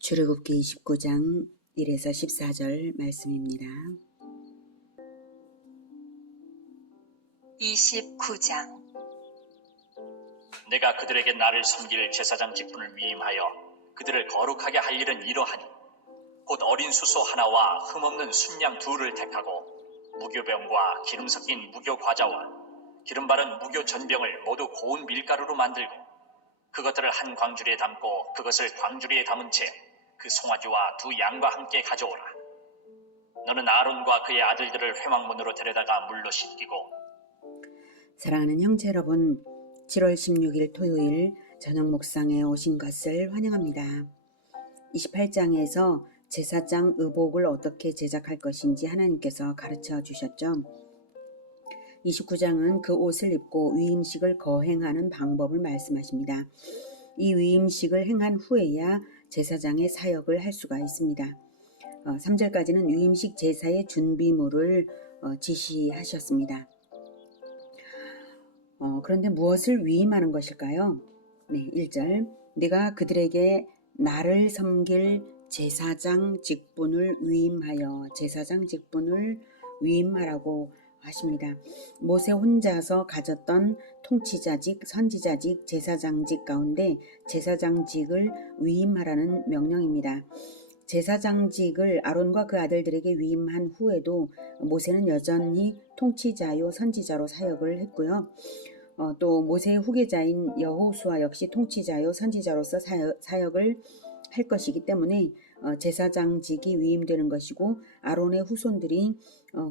출애굽기 29장 1에서 14절 말씀입니다. 29장. 내가 그들에게 나를 섬길 제사장 직분을 위임하여 그들을 거룩하게 할 일은 이러하니 곧 어린 수소 하나와 흠없는 순양 둘을 택하고 무교병과 기름 섞인 무교 과자와 기름 바른 무교 전병을 모두 고운 밀가루로 만들고 그것들을 한 광주리에 담고 그것을 광주리에 담은 채 그 송아지와 두 양과 함께 가져오라. 너는 아론과 그의 아들들을 회막문으로 데려다가 물로 씻기고. 사랑하는 형제 여러분, 7월 16일 토요일 저녁 묵상에 오신 것을 환영합니다. 28장에서 제사장 의복을 어떻게 제작할 것인지 하나님께서 가르쳐 주셨죠. 29장은 그 옷을 입고 위임식을 거행하는 방법을 말씀하십니다. 이 위임식을 행한 후에야 제사장의 사역을 할 수가 있습니다. 3절까지는 위임식 제사의 준비물을 지시하셨습니다. 그런데 무엇을 위임하는 것일까요? 네, 1절. 네가 그들에게 나를 섬길 제사장 직분을 위임하여 제사장 직분을 위임하라고 하십니다. 모세 혼자서 가졌던 통치자직, 선지자직, 제사장직 가운데 제사장직을 위임하라는 명령입니다. 제사장직을 아론과 그 아들들에게 위임한 후에도 모세는 여전히 통치자요 선지자로 사역을 했고요. 또 모세의 후계자인 여호수아 역시 통치자요 선지자로서 사역을 할 것이기 때문에 제사장직이 위임되는 것이고 아론의 후손들이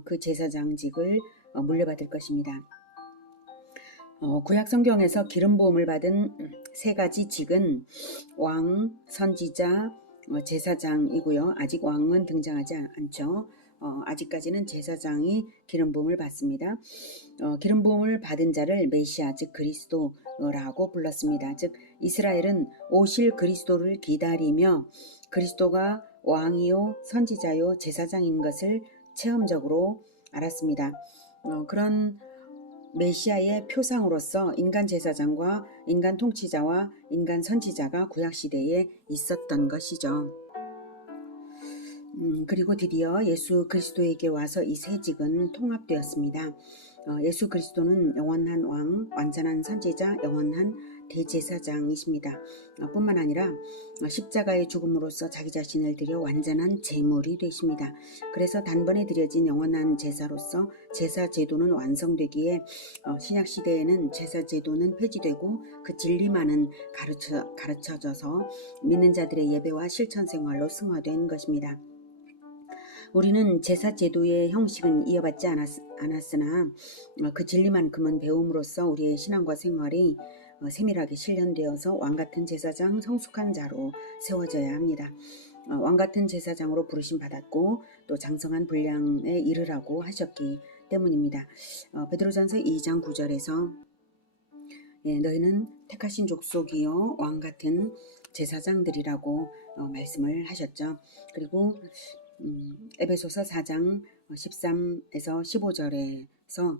그 제사장직을 물려받을 것입니다. 구약 성경에서 기름 부음을 받은 세 가지 직은 왕, 선지자, 제사장이고요. 아직 왕은 등장하지 않죠. 아직까지는 제사장이 기름 부음을 받습니다. 기름 부음을 받은 자를 메시아 즉 그리스도라고 불렀습니다. 즉 이스라엘은 오실 그리스도를 기다리며 그리스도가 왕이요 선지자요 제사장인 것을 체험적으로 알았습니다. 그런 메시아의 표상으로서 인간 제사장과 인간 통치자와 인간 선지자가 구약시대에 있었던 것이죠. 그리고 드디어 예수 그리스도에게 와서 이 세 직은 통합되었습니다. 예수 그리스도는 영원한 왕, 완전한 선지자, 영원한 대제사장이십니다. 뿐만 아니라 십자가의 죽음으로써 자기 자신을 드려 완전한 제물이 되십니다. 그래서 단번에 드려진 영원한 제사로서 제사 제도는 완성되기에 신약 시대에는 제사 제도는 폐지되고 그 진리만은 가르쳐져서 믿는 자들의 예배와 실천 생활로 승화된 것입니다. 우리는 제사 제도의 형식은 이어받지 않았으나 그 진리만큼은 배움으로써 우리의 신앙과 생활이 세밀하게 실현되어서 왕같은 제사장, 성숙한 자로 세워져야 합니다. 왕같은 제사장으로 부르심 받았고 또 장성한 분량에 이르라고 하셨기 때문입니다. 베드로전서 2장 9절에서 너희는 택하신 족속이요 왕같은 제사장들이라고 말씀을 하셨죠. 그리고 에베소서 4장 13에서 15절에서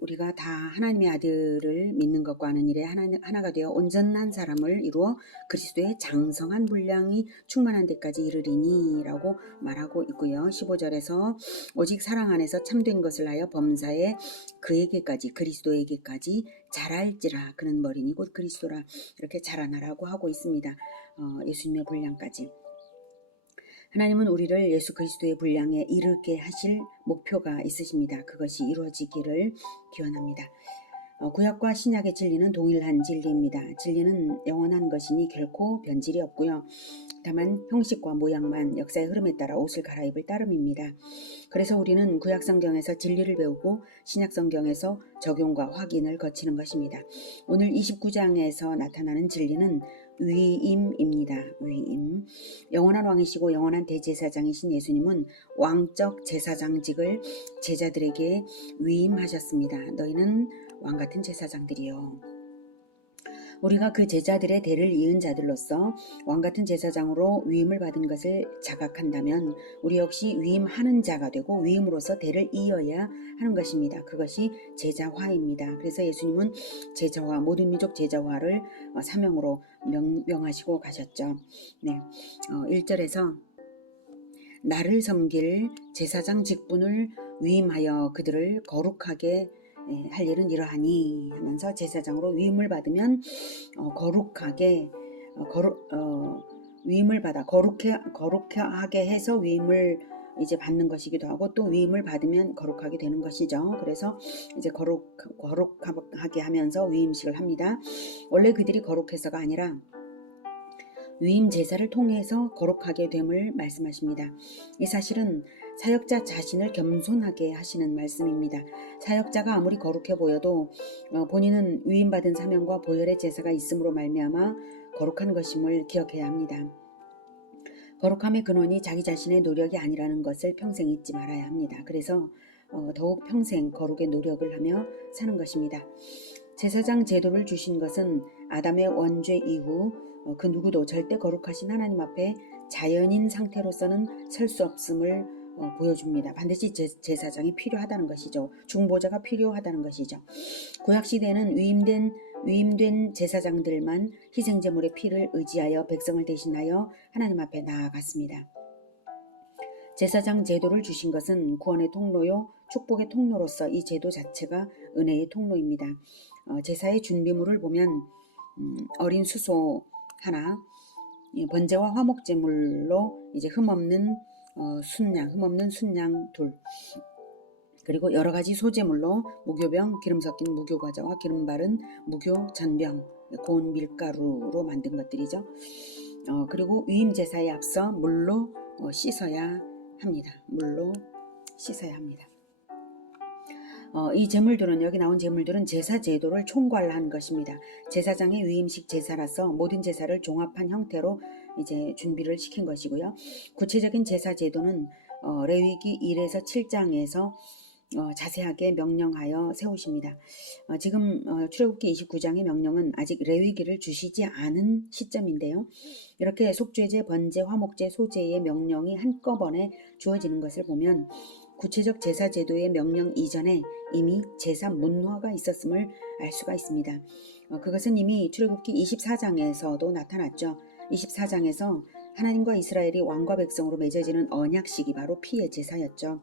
우리가 다 하나님의 아들을 믿는 것과 아는 일에 하나가 되어 온전한 사람을 이루어 그리스도의 장성한 분량이 충만한 데까지 이르리니 라고 말하고 있고요. 15절에서 오직 사랑 안에서 참된 것을 하여 범사에 그에게까지 그리스도에게까지 자랄지라 그는 머리니 곧 그리스도라 이렇게 자라나라고 하고 있습니다. 예수님의 분량까지. 하나님은 우리를 예수 그리스도의 분량에 이르게 하실 목표가 있으십니다. 그것이 이루어지기를 기원합니다. 구약과 신약의 진리는 동일한 진리입니다. 진리는 영원한 것이니 결코 변질이 없고요. 다만 형식과 모양만 역사의 흐름에 따라 옷을 갈아입을 따름입니다. 그래서 우리는 구약 성경에서 진리를 배우고 신약 성경에서 적용과 확인을 거치는 것입니다. 오늘 29장에서 나타나는 진리는 위임입니다. 위임. 영원한 왕이시고 영원한 대제사장이신 예수님은 왕적 제사장직을 제자들에게 위임하셨습니다. 너희는 왕같은 제사장들이요. 우리가 그 제자들의 대를 이은 자들로서 왕같은 제사장으로 위임을 받은 것을 자각한다면 우리 역시 위임하는 자가 되고 위임으로서 대를 이어야 하는 것입니다. 그것이 제자화입니다. 그래서 예수님은 제자화, 모든 민족 제자화를 사명으로 명하시고 가셨죠. 네, 1절에서 나를 섬길 제사장 직분을 위임하여 그들을 거룩하게 할 일은 이러하니 하면서 제사장으로 위임을 받으면 거룩하게 위임을 받아 거룩하게 해서 위임을 이제 받는 것이기도 하고 또 위임을 받으면 거룩하게 되는 것이죠. 그래서 이제 거룩하게 하면서 위임식을 합니다. 원래 그들이 거룩해서가 아니라 위임 제사를 통해서 거룩하게 됨을 말씀하십니다. 이 사실은 사역자 자신을 겸손하게 하시는 말씀입니다. 사역자가 아무리 거룩해 보여도 본인은 위임받은 사명과 보혈의 제사가 있음으로 말미암아 거룩한 것임을 기억해야 합니다. 거룩함의 근원이 자기 자신의 노력이 아니라는 것을 평생 잊지 말아야 합니다. 그래서 더욱 평생 거룩의 노력을 하며 사는 것입니다. 제사장 제도를 주신 것은 아담의 원죄 이후 그 누구도 절대 거룩하신 하나님 앞에 자연인 상태로서는 설 수 없음을 보여줍니다. 반드시 제사장이 필요하다는 것이죠. 중보자가 필요하다는 것이죠. 구약시대에는 위임된 제사장들만 희생제물의 피를 의지하여 백성을 대신하여 하나님 앞에 나아갔습니다. 제사장 제도를 주신 것은 구원의 통로요 축복의 통로로서 이 제도 자체가 은혜의 통로입니다. 제사의 준비물을 보면 어린 수소 하나, 번제와 화목제물로 이제 흠없는 순양 둘, 그리고 여러 가지 소제물로 무교병, 기름 섞인 무교과자와 기름 바른 무교전병, 고운 밀가루로 만든 것들이죠. 그리고 위임 제사에 앞서 물로 씻어야 합니다. 이 제물들은 여기 나온 제물들은 제사 제도를 총괄한 것입니다. 제사장의 위임식 제사라서 모든 제사를 종합한 형태로 이제 준비를 시킨 것이고요. 구체적인 제사 제도는 레위기 1에서 7장에서 자세하게 명령하여 세우십니다. 지금 출애굽기 29장의 명령은 아직 레위기를 주시지 않은 시점인데요. 이렇게 속죄제, 번제, 화목제, 소제의 명령이 한꺼번에 주어지는 것을 보면 구체적 제사 제도의 명령 이전에 이미 제사 문화가 있었음을 알 수가 있습니다. 그것은 이미 출애굽기 24장에서도 나타났죠. 24장에서 하나님과 이스라엘이 왕과 백성으로 맺어지는 언약식이 바로 피의 제사였죠.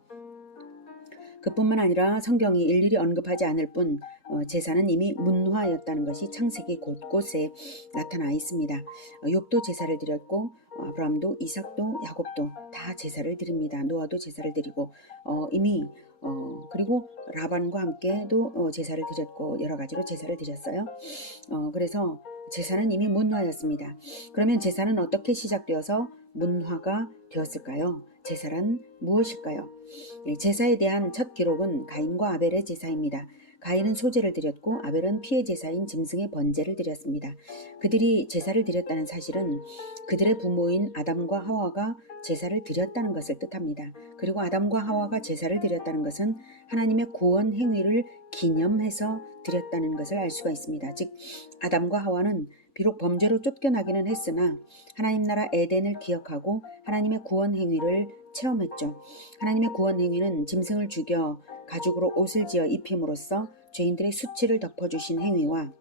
그뿐만 아니라 성경이 일일이 언급하지 않을 뿐 제사는 이미 문화였다는 것이 창세기 곳곳에 나타나 있습니다. 욥도 제사를 드렸고 아브라함도 이삭도 야곱도 다 제사를 드립니다. 노아도 제사를 드리고 이미 그리고 라반과 함께도 제사를 드렸고 여러 가지로 제사를 드렸어요. 그래서 제사는 이미 문화였습니다. 그러면 제사는 어떻게 시작되어서 문화가 되었을까요? 제사란 무엇일까요? 제사에 대한 첫 기록은 가인과 아벨의 제사입니다. 가인은 소제를 드렸고 아벨은 피의 제사인 짐승의 번제를 드렸습니다. 그들이 제사를 드렸다는 사실은 그들의 부모인 아담과 하와가 제사를 드렸다는 것을 뜻합니다. 그리고 아담과 하와가 제사를 드렸다는 것은 하나님의 구원 행위를 기념해서 드렸다는 것을 알 수가 있습니다. 즉 아담과 하와는 비록 범죄로 쫓겨나기는 했으나 하나님 나라 에덴을 기억하고 하나님의 구원 행위를 체험했죠. 하나님의 구원 행위는 짐승을 죽여 가죽으로 옷을 지어 입힘으로써 죄인들의 수치를 덮어주신 행위와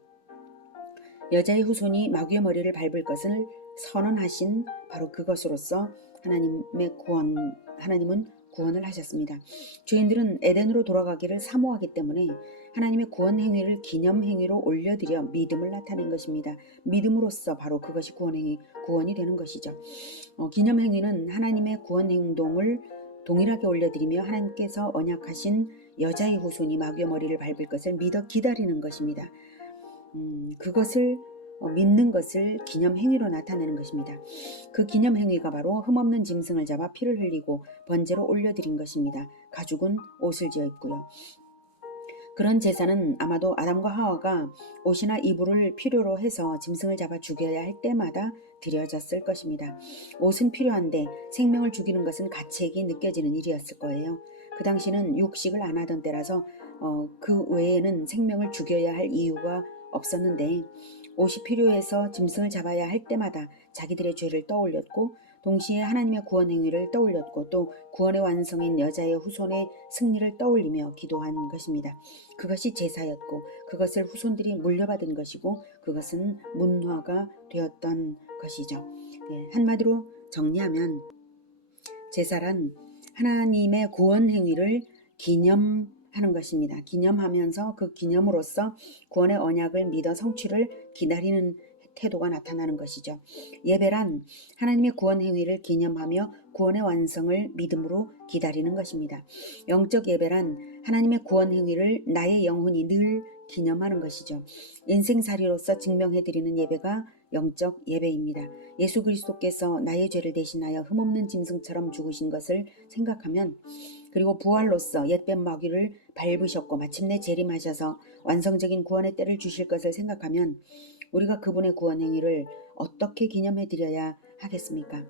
여자의 후손이 마귀의 머리를 밟을 것을 선언하신 바로 그것으로서 하나님은 구원을 하셨습니다. 죄인들은 에덴으로 돌아가기를 사모하기 때문에 하나님의 구원 행위를 기념 행위로 올려드려 믿음을 나타낸 것입니다. 믿음으로써 바로 그것이 구원이 되는 것이죠. 기념 행위는 하나님의 구원 행동을 동일하게 올려드리며 하나님께서 언약하신 여자의 후손이 마귀의 머리를 밟을 것을 믿어 기다리는 것입니다. 그것을 믿는 것을 기념 행위로 나타내는 것입니다. 그 기념 행위가 바로 흠없는 짐승을 잡아 피를 흘리고 번제로 올려드린 것입니다. 가죽은 옷을 지어 입고요. 그런 제사는 아마도 아담과 하와가 옷이나 이불을 필요로 해서 짐승을 잡아 죽여야 할 때마다 드려졌을 것입니다. 옷은 필요한데 생명을 죽이는 것은 가책이 느껴지는 일이었을 거예요. 그 당시는 육식을 안 하던 때라서 그 외에는 생명을 죽여야 할 이유가 없었는데 옷이 필요해서 짐승을 잡아야 할 때마다 자기들의 죄를 떠올렸고 동시에 하나님의 구원 행위를 떠올렸고 또 구원의 완성인 여자의 후손의 승리를 떠올리며 기도한 것입니다. 그것이 제사였고 그것을 후손들이 물려받은 것이고 그것은 문화가 되었던 것이죠. 한마디로 정리하면 제사란 하나님의 구원 행위를 기념하는 것입니다. 기념하면서 그 기념으로써 구원의 언약을 믿어 성취를 기다리는 태도가 나타나는 것이죠. 예배란 하나님의 구원 행위를 기념하며 구원의 완성을 믿음으로 기다리는 것입니다. 영적 예배란 하나님의 구원 행위를 나의 영혼이 늘 기념하는 것이죠. 인생살이로서 증명해드리는 예배가 영적 예배입니다. 예수 그리스도께서 나의 죄를 대신하여 흠없는 짐승처럼 죽으신 것을 생각하면 그리고 부활로서 옛뱀 마귀를 밟으셨고 마침내 재림하셔서 완성적인 구원의 때를 주실 것을 생각하면 우리가 그분의 구원 행위를 어떻게 기념해 드려야 하겠습니까?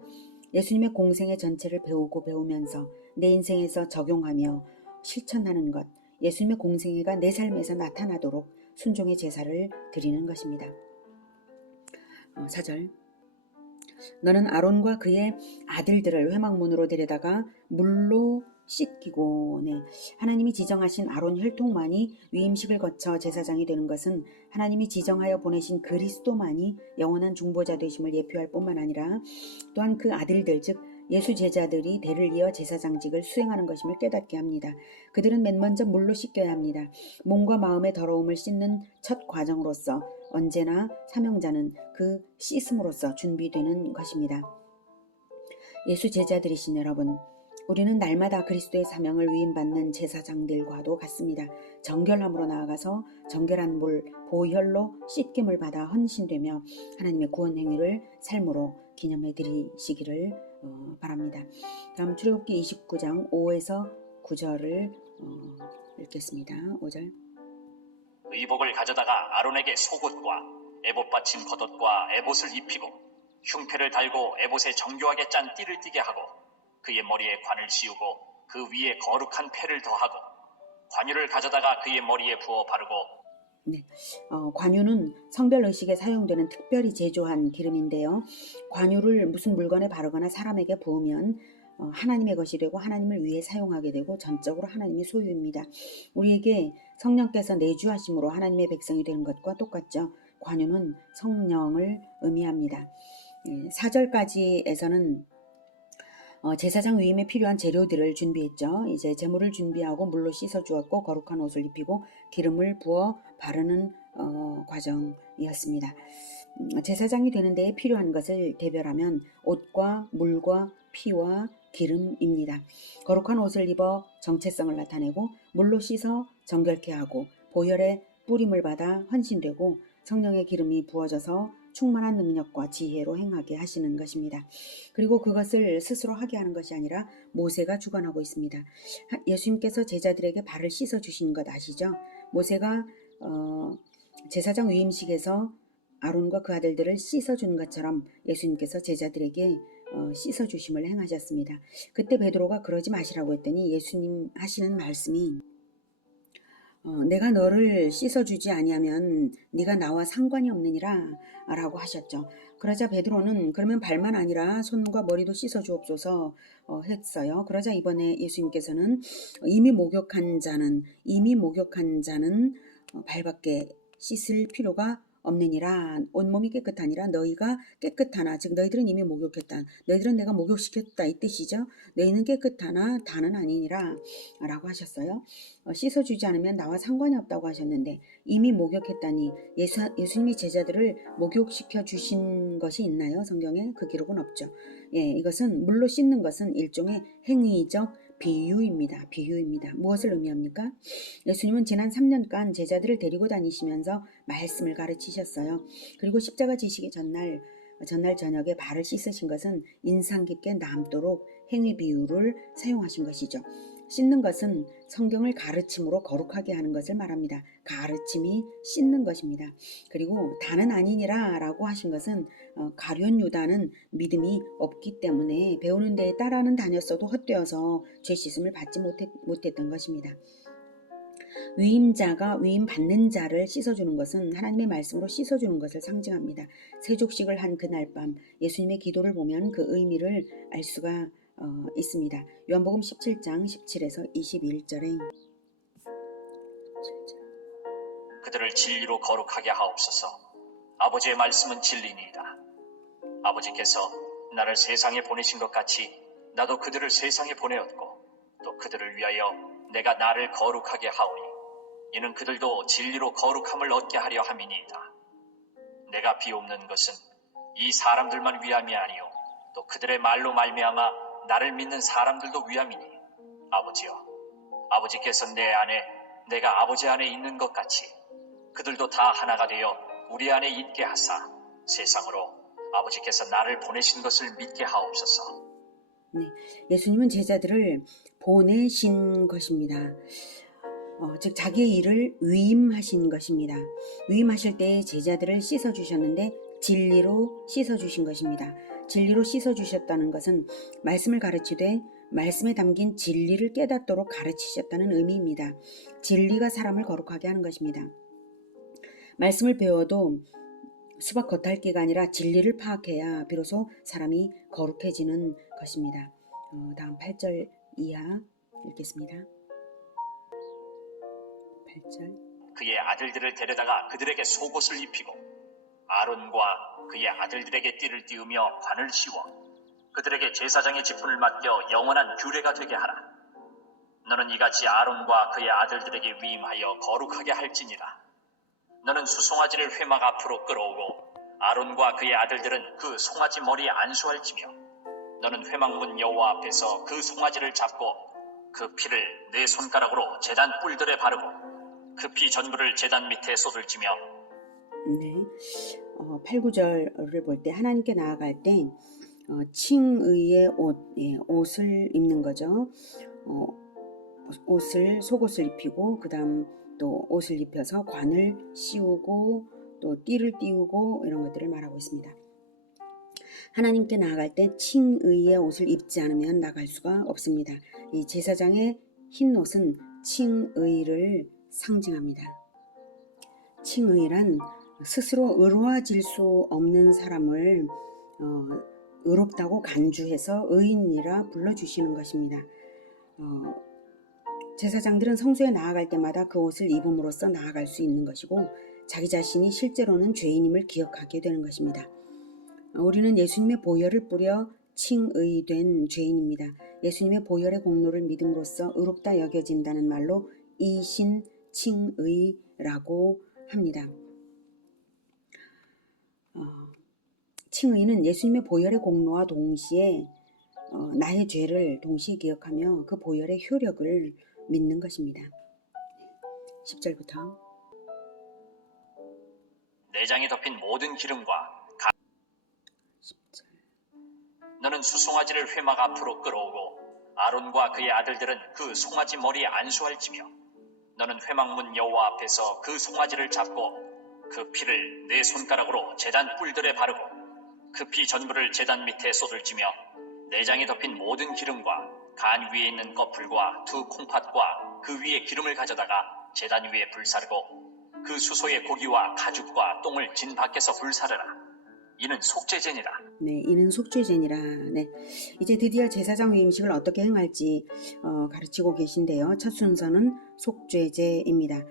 예수님의 공생의 전체를 배우고 배우면서 내 인생에서 적용하며 실천하는 것, 예수님의 공생애가 내 삶에서 나타나도록 순종의 제사를 드리는 것입니다. 4절 너는 아론과 그의 아들들을 회막문으로 데려다가 물로 씻기고 하나님이 지정하신 아론 혈통만이 위임식을 거쳐 제사장이 되는 것은 하나님이 지정하여 보내신 그리스도만이 영원한 중보자 되심을 예표할 뿐만 아니라 또한 그 아들들 즉 예수 제자들이 대를 이어 제사장직을 수행하는 것임을 깨닫게 합니다. 그들은 맨 먼저 물로 씻겨야 합니다. 몸과 마음의 더러움을 씻는 첫 과정으로서 언제나 사명자는 그 씻음으로써 준비되는 것입니다. 예수 제자들이신 여러분, 우리는 날마다 그리스도의 사명을 위임받는 제사장들과도 같습니다. 정결함으로 나아가서 정결한 물, 보혈로 씻김을 받아 헌신되며 하나님의 구원 행위를 삶으로 기념해 드리시기를 바랍니다. 다음 출애굽기 29장 5에서 9절을 읽겠습니다. 5절 의복을 가져다가 아론에게 속옷과 에봇 받침 겉옷과 에봇을 입히고 흉패를 달고 에봇에 정교하게 짠 띠를 띠게 하고 그의 머리에 관을 씌우고 그 위에 거룩한 패를 더하고 관유를 가져다가 그의 머리에 부어 바르고 관유는 성별 의식에 사용되는 특별히 제조한 기름인데요. 관유를 무슨 물건에 바르거나 사람에게 부으면 하나님의 것이 되고 하나님을 위해 사용하게 되고 전적으로 하나님의 소유입니다. 우리에게 성령께서 내주하심으로 하나님의 백성이 되는 것과 똑같죠. 관유는 성령을 의미합니다. 4절까지에서는 제사장 위임에 필요한 재료들을 준비했죠. 이제 제물을 준비하고 물로 씻어 주었고 거룩한 옷을 입히고 기름을 부어 바르는 과정이었습니다. 제사장이 되는 데에 필요한 것을 대별하면 옷과 물과 피와 기름입니다. 거룩한 옷을 입어 정체성을 나타내고 물로 씻어 정결케 하고 보혈의 뿌림을 받아 헌신되고 성령의 기름이 부어져서 충만한 능력과 지혜로 행하게 하시는 것입니다. 그리고 그것을 스스로 하게 하는 것이 아니라 모세가 주관하고 있습니다. 예수님께서 제자들에게 발을 씻어 주신 것 아시죠? 모세가 제사장 위임식에서 아론과 그 아들들을 씻어 주는 것처럼 예수님께서 제자들에게 씻어 주심을 행하셨습니다. 그때 베드로가 그러지 마시라고 했더니 예수님 하시는 말씀이 내가 너를 씻어주지 아니하면 네가 나와 상관이 없느니라 라고 하셨죠. 그러자 베드로는 그러면 발만 아니라 손과 머리도 씻어주옵소서 했어요. 그러자 이번에 예수님께서는 이미 목욕한 자는 발밖에 씻을 필요가 없느니라. 온몸이 깨끗하니라 너희가 깨끗하나 즉 너희들은 이미 목욕했다. 너희들은 내가 목욕시켰다 이 뜻이죠. 너희는 깨끗하나 다는 아니니라 라고 하셨어요. 씻어주지 않으면 나와 상관이 없다고 하셨는데 이미 목욕했다니 예수님이 제자들을 목욕시켜 주신 것이 있나요? 성경에 그 기록은 없죠. 이것은 물로 씻는 것은 일종의 행위적 비유입니다. 무엇을 의미합니까? 예수님은 지난 3년간 제자들을 데리고 다니시면서 말씀을 가르치셨어요. 그리고 십자가 지시기 전날 저녁에 발을 씻으신 것은 인상 깊게 남도록 행위 비유를 사용하신 것이죠. 씻는 것은 성경을 가르침으로 거룩하게 하는 것을 말합니다. 가르침이 씻는 것입니다. 그리고 다는 아니니라 라고 하신 것은 가룟 유다는 믿음이 없기 때문에 배우는 데에 따라는 다녔어도 헛되어서 죄 씻음을 받지 못했던 것입니다. 위임자가 위임받는 자를 씻어주는 것은 하나님의 말씀으로 씻어주는 것을 상징합니다. 세족식을 한 그날 밤 예수님의 기도를 보면 그 의미를 알 수가 있습니다. 요한복음 17장 17에서 21절에 그들을 진리로 거룩하게 하옵소서. 아버지의 말씀은 진리니이다. 아버지께서 나를 세상에 보내신 것 같이 나도 그들을 세상에 보내었고 또 그들을 위하여 내가 나를 거룩하게 하오니 이는 그들도 진리로 거룩함을 얻게 하려 함이니이다. 내가 비옵는 것은 이 사람들만 위함이 아니요 또 그들의 말로 말미암아 나를 믿는 사람들도 위함이니 아버지여, 아버지께서 내 안에 내가 아버지 안에 있는 것 같이 그들도 다 하나가 되어 우리 안에 있게 하사 세상으로 아버지께서 나를 보내신 것을 믿게 하옵소서. 네, 예수님은 제자들을 보내신 것입니다. 즉 자기의 일을 위임하신 것입니다. 위임하실 때 제자들을 씻어주셨는데 진리로 씻어주신 것입니다. 진리로 씻어주셨다는 것은 말씀을 가르치되 말씀에 담긴 진리를 깨닫도록 가르치셨다는 의미입니다. 진리가 사람을 거룩하게 하는 것입니다. 말씀을 배워도 수박 겉핥기가 아니라 진리를 파악해야 비로소 사람이 거룩해지는 것입니다. 다음 8절 이하 읽겠습니다. 8절. 그의 아들들을 데려다가 그들에게 속옷을 입히고 아론과 그의 아들들에게 띠를 띄우며 관을 씌워 그들에게 제사장의 직분을 맡겨 영원한 규례가 되게 하라. 너는 이같이 아론과 그의 아들들에게 위임하여 거룩하게 할지니라. 너는 수송아지를 회막 앞으로 끌어오고 아론과 그의 아들들은 그 송아지 머리에 안수할지며 너는 회막문 여호와 앞에서 그 송아지를 잡고 그 피를 네 손가락으로 제단 뿔들에 바르고 그 피 전부를 제단 밑에 쏟을지며. 네, 8, 9절을 볼 때 하나님께 나아갈 때 칭의의 옷을 입는 거죠. 속옷을 입히고 그 다음 또 옷을 입혀서 관을 씌우고 또 띠를 띄우고 이런 것들을 말하고 있습니다. 하나님께 나아갈 때 칭의의 옷을 입지 않으면 나갈 수가 없습니다. 이 제사장의 흰 옷은 칭의를 상징합니다. 칭의란 스스로 의로워질 수 없는 사람을 의롭다고 간주해서 의인이라 불러주시는 것입니다. 제사장들은 성소에 나아갈 때마다 그 옷을 입음으로써 나아갈 수 있는 것이고 자기 자신이 실제로는 죄인임을 기억하게 되는 것입니다. 우리는 예수님의 보혈을 뿌려 칭의된 죄인입니다. 예수님의 보혈의 공로를 믿음으로써 의롭다 여겨진다는 말로 이신 칭의라고 합니다. 칭의는 예수님의 보혈의 공로와 동시에 나의 죄를 동시에 기억하며 그 보혈의 효력을 믿는 것입니다. 10절부터 내장에 덮인 모든 기름과 10절. 너는 수송아지를 회막 앞으로 끌어오고 아론과 그의 아들들은 그 송아지 머리에 안수할지며 너는 회막문 여호와 앞에서 그 송아지를 잡고 그 피를 네 손가락으로 제단 뿔들에 바르고 그 피 전부를 제단 밑에 쏟을지며 내장에 덮인 모든 기름과 간 위에 있는 꺼풀과 두 콩팥과 그 위에 기름을 가져다가 제단 위에 불사르고 그 수소의 고기와 가죽과 똥을 진 밖에서 불사르라. 이는 속죄제니라. 네, 이는 속죄제니라. 네, 이제 드디어 제사장 위임식을 어떻게 행할지 가르치고 계신데요. 첫 순서는 속죄제입니다.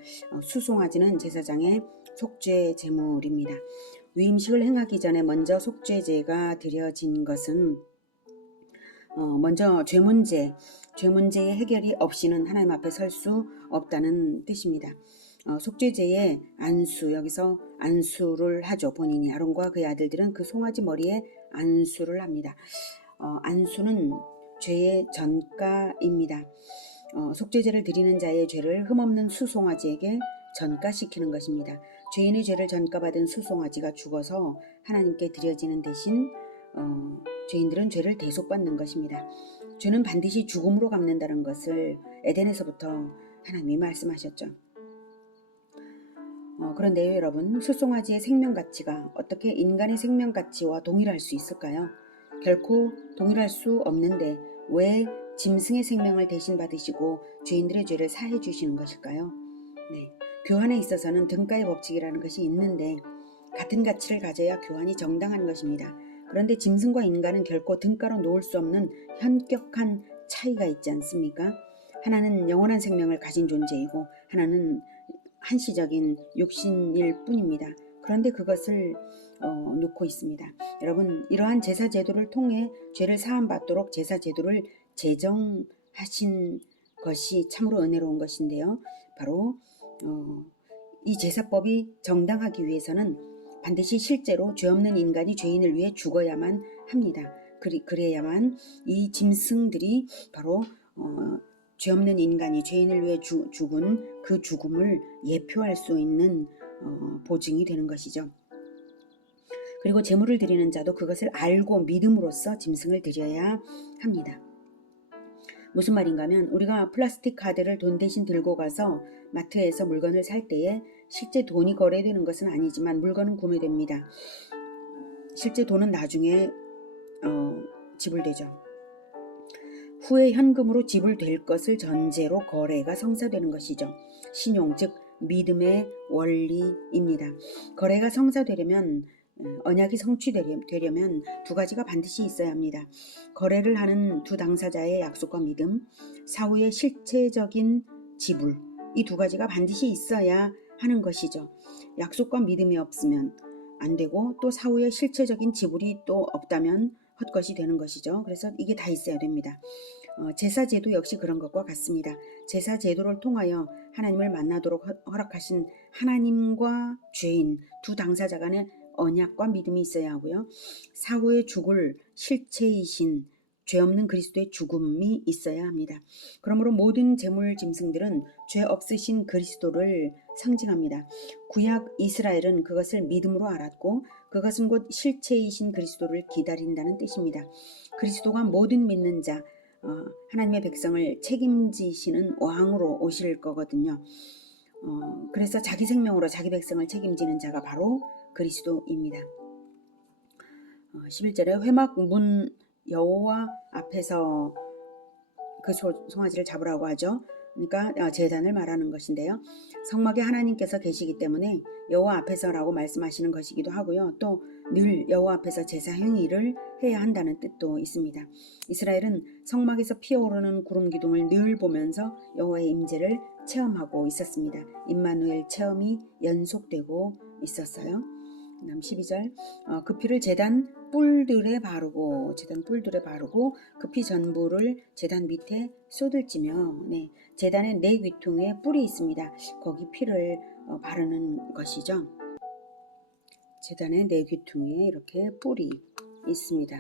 수송아지는 제사장의 속죄 제물입니다. 위임식을 행하기 전에 먼저 속죄제가 드려진 것은 먼저 죄 문제의 해결이 없이는 하나님 앞에 설 수 없다는 뜻입니다. 속죄제의 안수, 여기서 안수를 하죠. 본인이 아론과 그의 아들들은 그 송아지 머리에 안수를 합니다. 안수는 죄의 전가입니다. 속죄제를 드리는 자의 죄를 흠없는 수송아지에게 전가시키는 것입니다. 죄인의 죄를 전가받은 수송아지가 죽어서 하나님께 드려지는 대신 죄인들은 죄를 대속받는 것입니다. 죄는 반드시 죽음으로 갚는다는 것을 에덴에서부터 하나님이 말씀하셨죠. 그런데요, 여러분, 수송아지의 생명 가치가 어떻게 인간의 생명 가치와 동일할 수 있을까요? 결코 동일할 수 없는데 왜 짐승의 생명을 대신 받으시고 죄인들의 죄를 사해 주시는 것일까요? 네, 교환에 있어서는 등가의 법칙이라는 것이 있는데 같은 가치를 가져야 교환이 정당한 것입니다. 그런데 짐승과 인간은 결코 등가로 놓을 수 없는 현격한 차이가 있지 않습니까? 하나는 영원한 생명을 가진 존재이고 하나는 한시적인 육신일 뿐입니다. 그런데 그것을 놓고 있습니다. 여러분, 이러한 제사 제도를 통해 죄를 사함받도록 제사 제도를 제정하신 것이 참으로 은혜로운 것인데요. 바로 이 제사법이 정당하기 위해서는 반드시 실제로 죄 없는 인간이 죄인을 위해 죽어야만 합니다. 그래야만 이 짐승들이 바로 죄 없는 인간이 죄인을 위해 죽은 그 죽음을 예표할 수 있는 보증이 되는 것이죠. 그리고 제물을 드리는 자도 그것을 알고 믿음으로써 짐승을 드려야 합니다. 무슨 말인가 하면 우리가 플라스틱 카드를 돈 대신 들고 가서 마트에서 물건을 살 때에 실제 돈이 거래되는 것은 아니지만 물건은 구매됩니다. 실제 돈은 나중에 지불되죠. 후에 현금으로 지불될 것을 전제로 거래가 성사되는 것이죠. 신용, 즉 믿음의 원리입니다. 거래가 성사되려면 언약이 성취되려면 두 가지가 반드시 있어야 합니다. 거래를 하는 두 당사자의 약속과 믿음, 사후의 실체적인 지불, 이 두 가지가 반드시 있어야 하는 것이죠. 약속과 믿음이 없으면 안 되고 또 사후의 실체적인 지불이 또 없다면 헛것이 되는 것이죠. 그래서 이게 다 있어야 됩니다. 제사 제도 역시 그런 것과 같습니다. 제사 제도를 통하여 하나님을 만나도록 허락하신 하나님과 죄인 두 당사자 간의 언약과 믿음이 있어야 하고요. 사후에 죽을 실체이신 죄 없는 그리스도의 죽음이 있어야 합니다. 그러므로 모든 제물 짐승들은 죄 없으신 그리스도를 상징합니다. 구약 이스라엘은 그것을 믿음으로 알았고 그것은 곧 실체이신 그리스도를 기다린다는 뜻입니다. 그리스도가 모든 믿는 자 하나님의 백성을 책임지시는 왕으로 오실 거거든요. 그래서 자기 생명으로 자기 백성을 책임지는 자가 바로 그리스도입니다. 11절에 회막 문 여호와 앞에서 그 송아지를 잡으라고 하죠. 그러니까 제단을 말하는 것인데요. 성막에 하나님께서 계시기 때문에 여호와 앞에서라고 말씀하시는 것이기도 하고요. 또 늘 여호와 앞에서 제사 행위를 해야 한다는 뜻도 있습니다. 이스라엘은 성막에서 피어오르는 구름 기둥을 늘 보면서 여호와의 임재를 체험하고 있었습니다. 임마누엘 체험이 연속되고 있었어요. 다음 12절 그 피를 제단 뿔들에 바르고 그 피 전부를 제단 밑에 쏟을지며 제단의 네 귀퉁이에 뿔이 있습니다. 거기 피를 바르는 것이죠. 제단의 네 귀퉁이에 이렇게 뿔이 있습니다.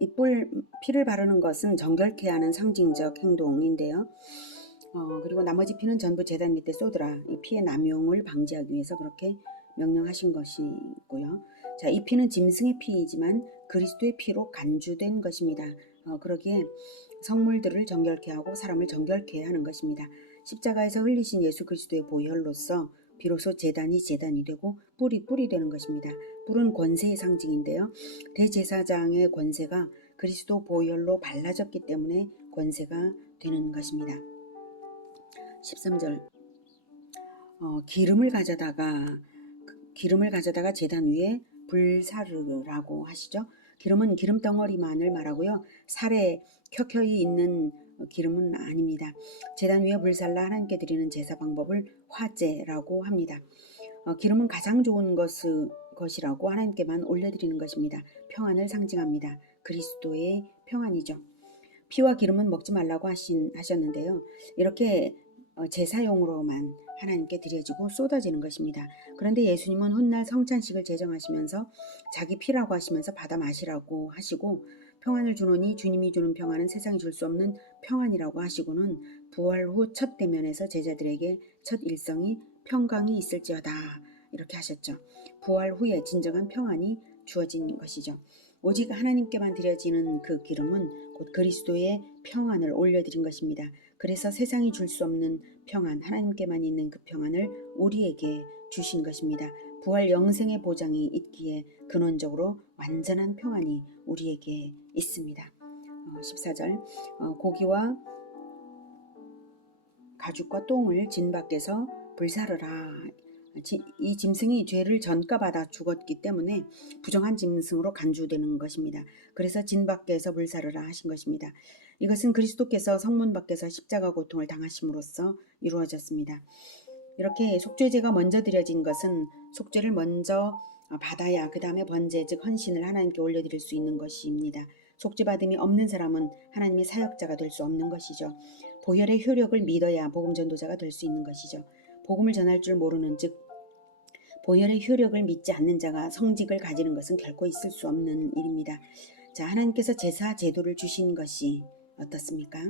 이 피를 바르는 것은 정결케 하는 상징적 행동인데요. 그리고 나머지 피는 전부 제단 밑에 쏟으라. 이 피의 남용을 방지하기 위해서 그렇게 명령하신 것이고요. 자, 이 피는 짐승의 피이지만 그리스도의 피로 간주된 것입니다. 그러기에 성물들을 정결케 하고 사람을 정결케 하는 것입니다. 십자가에서 흘리신 예수 그리스도의 보혈로서 비로소 제단이 되고 뿔이 되는 것입니다. 뿔은 권세의 상징인데요. 대제사장의 권세가 그리스도 보혈로 발라졌기 때문에 권세가 되는 것입니다. 13절 기름을 가져다가 제단 위에 불사르라고 하시죠. 기름은 기름 덩어리만을 말하고요. 살에 켜켜이 있는 기름은 아닙니다. 제단 위에 불살라 하나님께 드리는 제사 방법을 화제라고 합니다. 기름은 가장 좋은 것이라고 하나님께만 올려드리는 것입니다. 평안을 상징합니다. 그리스도의 평안이죠. 피와 기름은 먹지 말라고 하셨는데요. 이렇게 제사용으로만 하나님께 드려지고 쏟아지는 것입니다. 그런데 예수님은 훗날 성찬식을 제정하시면서 자기 피라고 하시면서 받아 마시라고 하시고 평안을 주노니 주님이 주는 평안은 세상이 줄 수 없는 평안이라고 하시고는 부활 후 첫 대면에서 제자들에게 첫 일성이 평강이 있을지어다 이렇게 하셨죠. 부활 후에 진정한 평안이 주어진 것이죠. 오직 하나님께만 드려지는 그 기름은 곧 그리스도의 평안을 올려드린 것입니다. 그래서 세상이 줄 수 없는 평안, 하나님께만 있는 그 평안을 우리에게 주신 것입니다. 부활 영생의 보장이 있기에 근원적으로 완전한 평안이 우리에게 있습니다. 14절 고기와 가죽과 똥을 진 밖에서 불사르라. 이 짐승이 죄를 전가받아 죽었기 때문에 부정한 짐승으로 간주되는 것입니다. 그래서 진 밖에서 불사르라 하신 것입니다. 이것은 그리스도께서 성문 밖에서 십자가 고통을 당하심으로써 이루어졌습니다. 이렇게 속죄제가 먼저 드려진 것은 속죄를 먼저 받아야 그 다음에 번제 즉 헌신을 하나님께 올려드릴 수 있는 것입니다. 속죄받음이 없는 사람은 하나님의 사역자가 될 수 없는 것이죠. 보혈의 효력을 믿어야 복음 전도자가 될 수 있는 것이죠. 복음을 전할 줄 모르는 즉 보혈의 효력을 믿지 않는 자가 성직을 가지는 것은 결코 있을 수 없는 일입니다. 자, 하나님께서 제사 제도를 주신 것이 어떻습니까?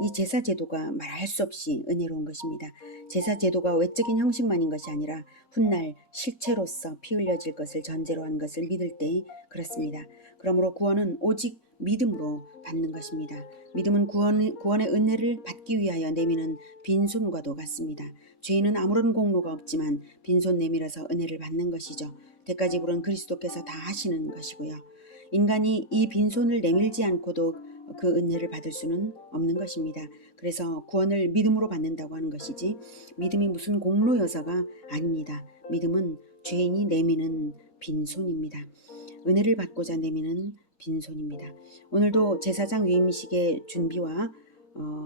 이 제사 제도가 말할 수 없이 은혜로운 것입니다. 제사 제도가 외적인 형식만인 것이 아니라 훗날 실체로서 피 흘려질 것을 전제로 한 것을 믿을 때 그렇습니다. 그러므로 구원은 오직 믿음으로 받는 것입니다. 믿음은 구원의 은혜를 받기 위하여 내미는 빈손과도 같습니다. 죄인은 아무런 공로가 없지만 빈손 내밀어서 은혜를 받는 것이죠. 대가지불은 그리스도께서 다 하시는 것이고요. 인간이 이 빈손을 내밀지 않고도 그 은혜를 받을 수는 없는 것입니다. 그래서 구원을 믿음으로 받는다고 하는 것이지 믿음이 무슨 공로여서가 아닙니다. 믿음은 죄인이 내미는 빈손입니다. 은혜를 받고자 내미는 빈손입니다. 오늘도 제사장 위임식의 준비와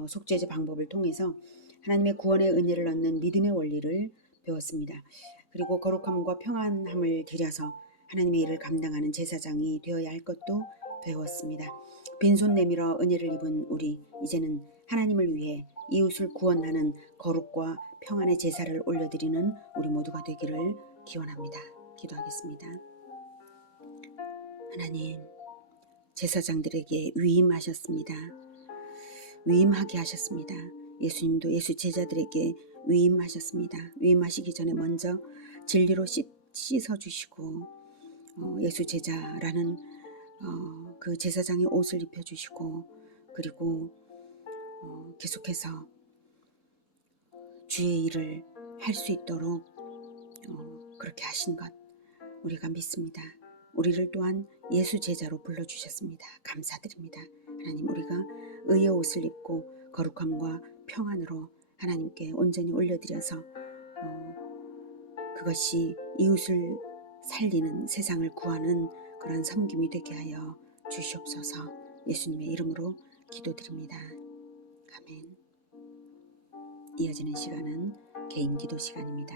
속죄제 방법을 통해서 하나님의 구원의 은혜를 얻는 믿음의 원리를 배웠습니다. 그리고 거룩함과 평안함을 들여서 하나님의 일을 감당하는 제사장이 되어야 할 것도 배웠습니다. 빈손 내밀어 은혜를 입은 우리 이제는 하나님을 위해 이웃을 구원하는 거룩과 평안의 제사를 올려드리는 우리 모두가 되기를 기원합니다. 기도하겠습니다. 하나님, 제사장들에게 위임하셨습니다. 위임하게 하셨습니다. 예수님도 예수 제자들에게 위임하셨습니다. 위임하시기 전에 먼저 진리로 씻어주시고 예수 제자라는 그 제사장의 옷을 입혀주시고 그리고 계속해서 주의 일을 할 수 있도록 그렇게 하신 것 우리가 믿습니다. 우리를 또한 예수 제자로 불러주셨습니다. 감사드립니다. 하나님, 우리가 의의 옷을 입고 거룩함과 평안으로 하나님께 온전히 올려드려서 그것이 이웃을 살리는 세상을 구하는 그런 섬김이 되게 하여 주시옵소서. 예수님의 이름으로 기도드립니다. 아멘. 이어지는 시간은 개인 기도 시간입니다.